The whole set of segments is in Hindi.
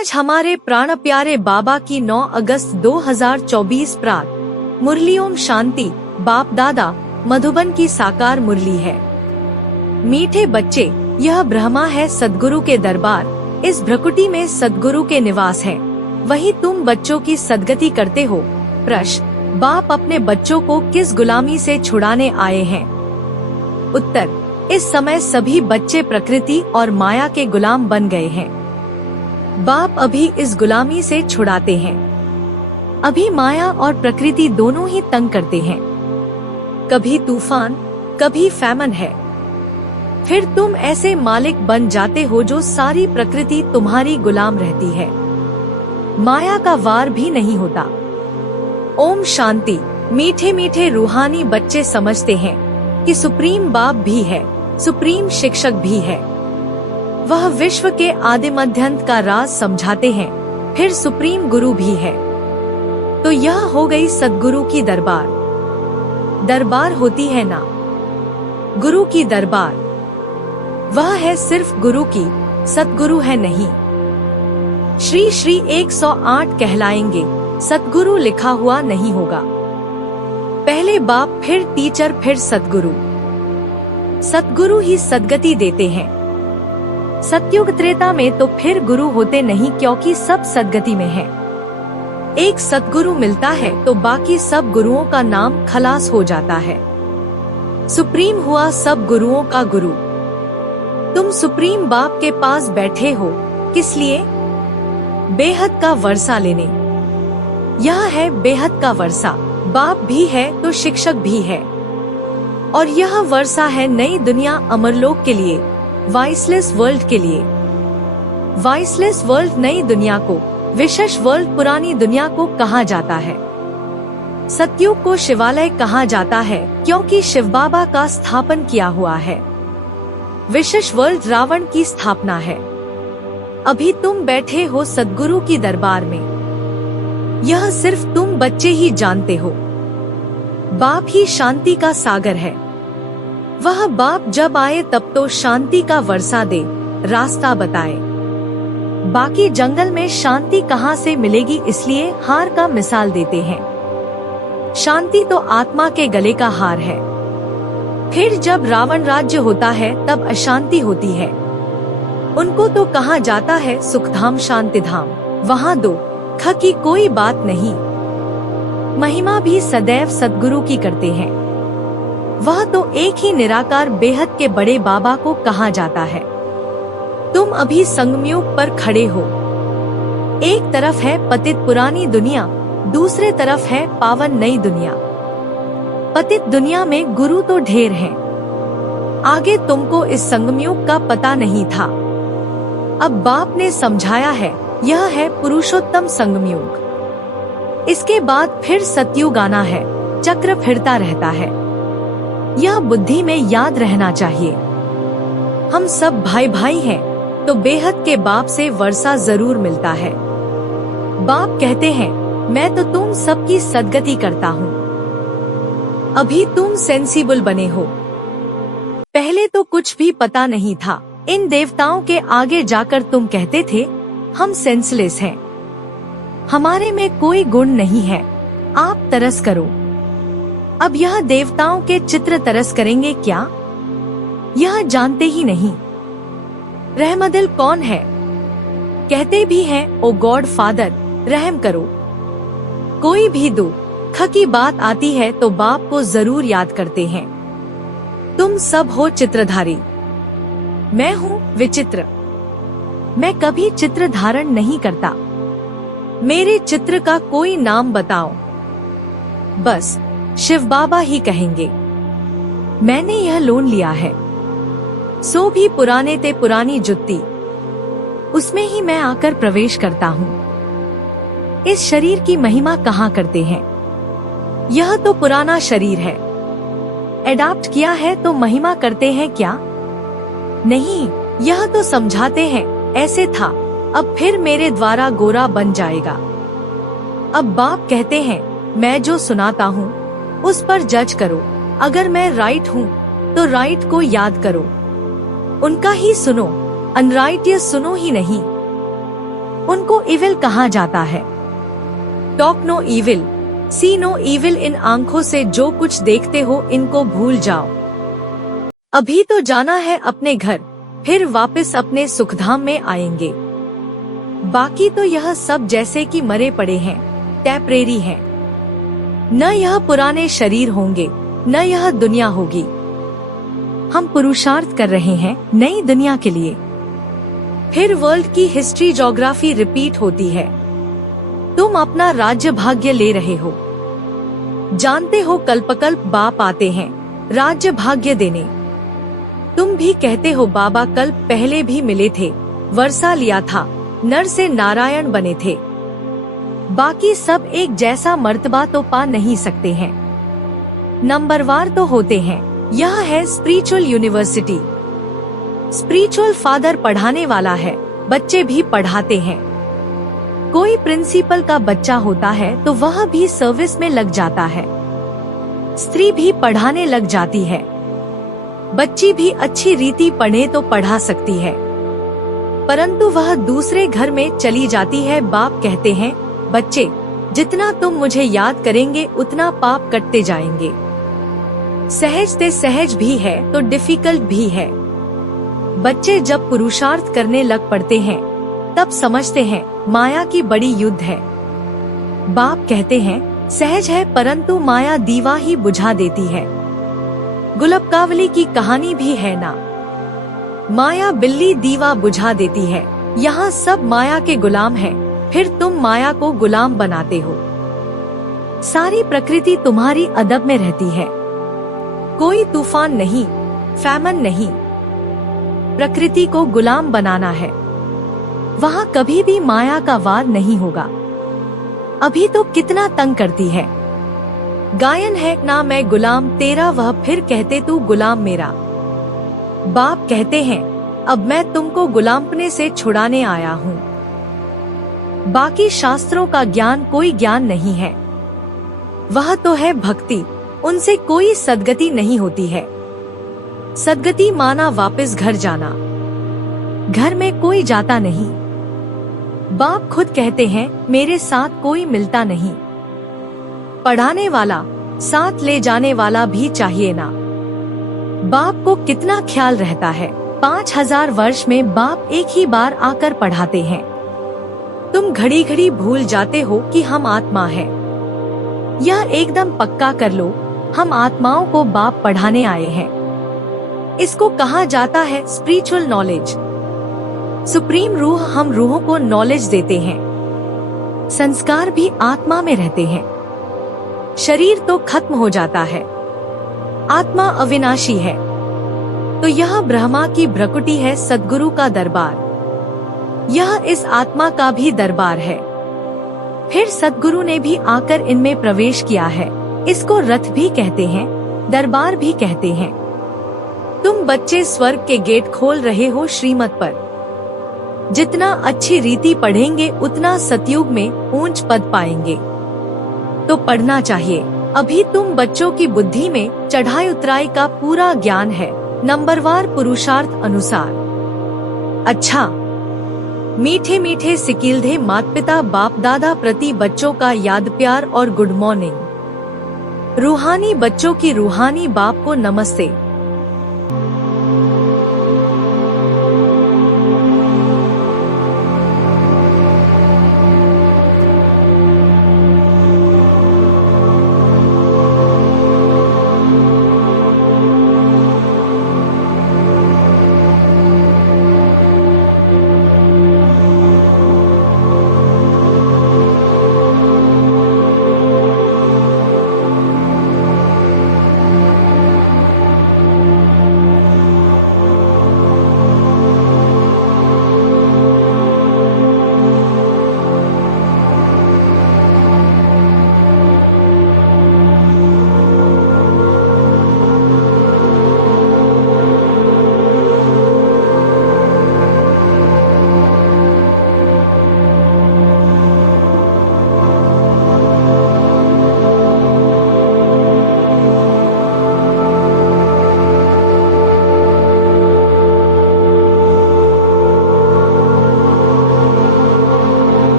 आज हमारे प्राण प्यारे बाबा की 9 अगस्त 2024 प्रात मुरली ओम शांति बाप दादा मधुबन की साकार मुरली है। मीठे बच्चे, यह ब्रह्मा है सद्गुरु के दरबार, इस भ्रकुटी में सद्गुरु के निवास है। वही तुम बच्चों की सदगति करते हो। प्रश्न, बाप अपने बच्चों को किस गुलामी से छुड़ाने आए हैं? उत्तर, इस समय सभी बच्चे प्रकृति और माया के गुलाम बन गए हैं। बाप अभी इस गुलामी से छुड़ाते हैं। अभी माया और प्रकृति दोनों ही तंग करते हैं। कभी तूफान, कभी फैमन है। फिर तुम ऐसे मालिक बन जाते हो जो सारी प्रकृति तुम्हारी गुलाम रहती है। माया का वार भी नहीं होता। ओम शांति। मीठे मीठे रूहानी बच्चे समझते हैं कि सुप्रीम बाप भी है, सुप्रीम शिक्षक भी है। वह विश्व के आदि मध्यांत का राज समझाते हैं, फिर सुप्रीम गुरु भी है। तो यह हो गई सद्गुरु की दरबार। दरबार होती है ना, गुरु की दरबार। वह है सिर्फ गुरु की, सतगुरु है नहीं। श्री श्री 108 कहलाएंगे, सतगुरु लिखा हुआ नहीं होगा। पहले बाप, फिर टीचर, फिर सतगुरु। सतगुरु ही सद्गति देते हैं। सतयुग त्रेता में तो फिर गुरु होते नहीं, क्योंकि सब सद्गति में है। एक सतगुरु मिलता है तो बाकी सब गुरुओं का नाम खलास हो जाता है। सुप्रीम हुआ सब गुरुओं का गुरु। तुम सुप्रीम बाप के पास बैठे हो, किस लिए? बेहद का वर्षा लेने। यह है बेहद का वर्षा। बाप भी है तो शिक्षक भी है, और यह वर्षा है नई दुनिया अमरलोक के लिए, वॉइसलेस वर्ल्ड के लिए। वॉइसलेस वर्ल्ड नई दुनिया को, विशेष वर्ल्ड पुरानी दुनिया को कहा जाता है। सतयुग को शिवालय कहा जाता है, क्योंकि शिव बाबा का स्थापन किया हुआ है। विशेष वर्ल्ड रावण की स्थापना है। अभी तुम बैठे हो सद्गुरु की दरबार में। यह सिर्फ तुम बच्चे ही जानते हो। बाप ही शांति का सागर है। वह बाप जब आए तब तो शांति का वर्षा दे, रास्ता बताए। बाकी जंगल में शांति कहाँ से मिलेगी, इसलिए हार का मिसाल देते हैं। शांति तो आत्मा के गले का हार है। फिर जब रावण राज्य होता है तब अशांति होती है। उनको तो कहा जाता है सुखधाम शांतिधाम। वहाँ दो ख की कोई बात नहीं। महिमा भी सदैव सद्गुरु की करते हैं। वह तो एक ही निराकार बेहद के बड़े बाबा को कहा जाता है। तुम अभी संगमयुग पर खड़े हो। एक तरफ है पतित पुरानी दुनिया, दूसरे तरफ है पावन नई दुनिया। पतित दुनिया में गुरु तो ढेर हैं। आगे तुमको इस संगमयुग का पता नहीं था। अब बाप ने समझाया है, यह है पुरुषोत्तम संगमयुग। इसके बाद फिर सतयुग आना है, चक्र फिरता रहता है। यह बुद्धि में याद रहना चाहिए। हम सब भाई भाई हैं, तो बेहद के बाप से वर्षा जरूर मिलता है। बाप कहते हैं, मैं तो तुम सबकी सदगति करता हूँ। अभी तुम सेंसिबल बने हो। पहले तो कुछ भी पता नहीं था। इन देवताओं के आगे जाकर तुम कहते थे, हम सेंसलेस हैं, हमारे में कोई गुण नहीं है, आप तरस करो। अब यह देवताओं के चित्र तरस करेंगे क्या? यह जानते ही नहीं। रहमदिल कौन है? कहते भी हैं, ओ गॉड फादर रहम करो। कोई भी दो ख की बात आती है तो बाप को जरूर याद करते हैं। तुम सब हो चित्रधारी। मैं हूँ विचित्र। मैं कभी चित्र धारण नहीं करता। मेरे चित्र का कोई नाम बताओ। बस शिव बाबा ही कहेंगे। मैंने यह लोन लिया है, सो भी पुराने ते पुरानी जुत्ती, उसमें ही मैं आकर प्रवेश करता हूँ। इस शरीर की महिमा कहाँ करते हैं? यह तो पुराना शरीर है। एडाप्ट किया है तो महिमा करते हैं क्या? नहीं, यह तो समझाते हैं, ऐसे था, अब फिर मेरे द्वारा गोरा बन जाएगा। अब बाप कहते हैं, मैं जो सुनाता हूँ उस पर जज करो। अगर मैं राइट हूँ तो राइट को याद करो, उनका ही सुनो, अनराइट ये सुनो ही नहीं। उनको इविल कहा जाता है। टॉक नो इविल, सी नो इविल। इन आंखों से जो कुछ देखते हो इनको भूल जाओ। अभी तो जाना है अपने घर, फिर वापस अपने सुखधाम में आएंगे। बाकी तो यह सब जैसे कि मरे पड़े हैं, टेम्परेरी हैं। न यह पुराने शरीर होंगे, न यह दुनिया होगी। हम पुरुषार्थ कर रहे हैं नई दुनिया के लिए। फिर वर्ल्ड की हिस्ट्री ज्योग्राफी रिपीट होती है। तुम अपना राज्य भाग्य ले रहे हो। जानते हो कल्पकल्प बाप आते हैं राज्य भाग्य देने। तुम भी कहते हो बाबा कल्प पहले भी मिले थे, वर्षा लिया था, नर से नारायण बने थे। बाकी सब एक जैसा मर्तबा तो पा नहीं सकते हैं, नंबरवार तो होते हैं। यह है स्पिरिचुअल यूनिवर्सिटी। स्पिरिचुअल फादर पढ़ाने वाला है, बच्चे भी पढ़ाते हैं। कोई प्रिंसिपल का बच्चा होता है तो वह भी सर्विस में लग जाता है। स्त्री भी पढ़ाने लग जाती है। बच्ची भी अच्छी रीति पढ़े तो पढ़ा सकती है, परंतु वह दूसरे घर में चली जाती है। बाप कहते हैं बच्चे, जितना तुम मुझे याद करेंगे उतना पाप कटते जाएंगे। सहज से सहज भी है तो डिफिकल्ट भी है। बच्चे जब पुरुषार्थ करने लग पड़ते हैं तब समझते हैं माया की बड़ी युद्ध है। बाप कहते हैं सहज है, परंतु माया दीवा ही बुझा देती है। गुलबकावली की कहानी भी है ना, माया बिल्ली दीवा बुझा देती है। यहाँ सब माया के गुलाम हैं, फिर तुम माया को गुलाम बनाते हो। सारी प्रकृति तुम्हारी अदब में रहती है। कोई तूफान नहीं, फैमन नहीं। प्रकृति को गुलाम बनाना है। वहाँ कभी भी माया का वार नहीं होगा। अभी तो कितना तंग करती है। गायन है ना मैं गुलाम तेरा, वह फिर कहते तू गुलाम मेरा। बाप कहते हैं अब मैं तुमको गुलामपने से छुड़ाने आया हूँ। बाकी शास्त्रों का ज्ञान कोई ज्ञान नहीं है, वह तो है भक्ति। उनसे कोई सद्गति नहीं होती है। सद्गति माना वापस घर जाना। घर में कोई जाता नहीं। बाप खुद कहते हैं मेरे साथ कोई मिलता नहीं। पढ़ाने वाला, साथ ले जाने वाला भी चाहिए ना। बाप को कितना ख्याल रहता है। 5000 वर्ष में बाप एक ही बार आकर पढ़ाते हैं। तुम घड़ी घड़ी भूल जाते हो कि हम आत्मा है। यह एकदम पक्का कर लो, हम आत्माओं को बाप पढ़ाने आए हैं। इसको कहा जाता है स्पिरिचुअल नॉलेज। सुप्रीम रूह हम रूहों को नॉलेज देते हैं। संस्कार भी आत्मा में रहते हैं। शरीर तो खत्म हो जाता है, आत्मा अविनाशी है। तो यह ब्रह्मा की भ्रकुटी है, सद्गुरु का दरबार। यह इस आत्मा का भी दरबार है। फिर सद्गुरु ने भी आकर इनमें प्रवेश किया है। इसको रथ भी कहते हैं, दरबार भी कहते हैं। तुम बच्चे स्वर्ग के गेट खोल रहे हो श्रीमत पर। जितना अच्छी रीति पढ़ेंगे उतना सतयुग में ऊंच पद पाएंगे। तो पढ़ना चाहिए। अभी तुम बच्चों की बुद्धि में चढ़ाई उतराई का पूरा ज्ञान है, नंबरवार पुरुषार्थ अनुसार। अच्छा, मीठे मीठे सिकीलधे माता पिता बाप दादा प्रति बच्चों का याद प्यार और गुड मॉर्निंग। रूहानी बच्चों की रूहानी बाप को नमस्ते।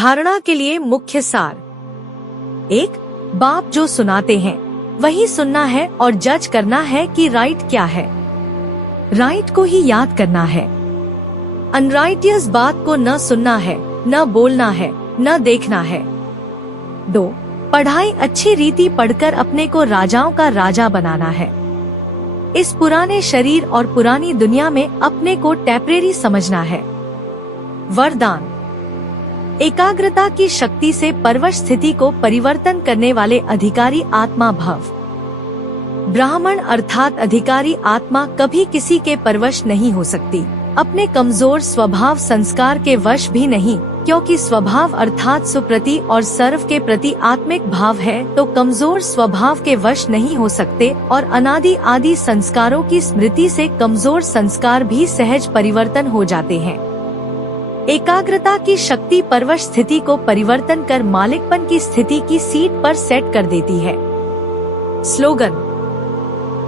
धारणा के लिए मुख्य सार। 1. बाप जो सुनाते हैं वही सुनना है और जज करना है कि राइट क्या है। राइट को ही याद करना है। अनराइटियस बात को न सुनना है, न बोलना है, न देखना है। 2. पढ़ाई अच्छी रीति पढ़कर अपने को राजाओं का राजा बनाना है। इस पुराने शरीर और पुरानी दुनिया में अपने को टेम्परेरी समझना है। वरदान। एकाग्रता की शक्ति से परवश स्थिति को परिवर्तन करने वाले अधिकारी आत्मा भव। ब्राह्मण अर्थात अधिकारी आत्मा कभी किसी के परवश नहीं हो सकती, अपने कमजोर स्वभाव संस्कार के वश भी नहीं, क्योंकि स्वभाव अर्थात सुप्रति और सर्व के प्रति आत्मिक भाव है, तो कमजोर स्वभाव के वश नहीं हो सकते और अनादि आदि संस्कारों की स्मृति से कमजोर संस्कार भी सहज परिवर्तन हो जाते हैं। एकाग्रता की शक्ति परवश स्थिति को परिवर्तन कर मालिकपन की स्थिति की सीट पर सेट कर देती है। स्लोगन।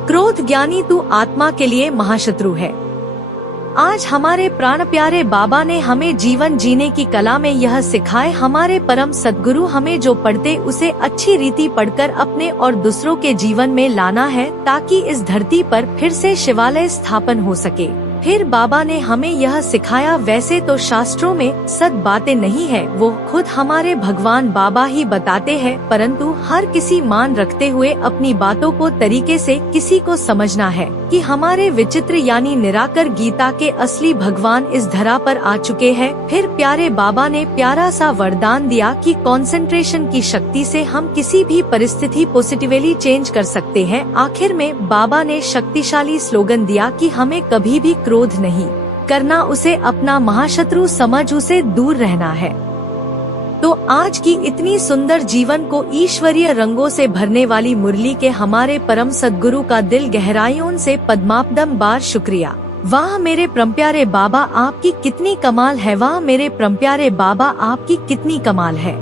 क्रोध ज्ञानी तू आत्मा के लिए महाशत्रु है। आज हमारे प्राण प्यारे बाबा ने हमें जीवन जीने की कला में यह सिखाए। हमारे परम सद्गुरु हमें जो पढ़ते उसे अच्छी रीति पढ़कर अपने और दूसरों के जीवन में लाना है, ताकि इस धरती पर फिर से शिवालय स्थापन हो सके। फिर बाबा ने हमें यह सिखाया, वैसे तो शास्त्रों में सद बातें नहीं है, वो खुद हमारे भगवान बाबा ही बताते हैं, परंतु हर किसी मान रखते हुए अपनी बातों को तरीके से किसी को समझना है कि हमारे विचित्र यानी निराकर गीता के असली भगवान इस धरा पर आ चुके हैं। फिर प्यारे बाबा ने प्यारा सा वरदान दिया कि कंसंट्रेशन की शक्ति से हम किसी भी परिस्थिति पॉजिटिवली चेंज कर सकते हैं। आखिर में बाबा ने शक्तिशाली स्लोगन दिया कि हमें कभी भी क्रोध नहीं करना, उसे अपना महाशत्रु समझ उसे दूर रहना है। तो आज की इतनी सुंदर जीवन को ईश्वरीय रंगों से भरने वाली मुरली के हमारे परम सद्गुरु का दिल गहराइयों से पद्मापदम बार शुक्रिया। वाह मेरे परमप्यारे बाबा, आपकी कितनी कमाल है। वाह मेरे परमप्यारे बाबा, आपकी कितनी कमाल है।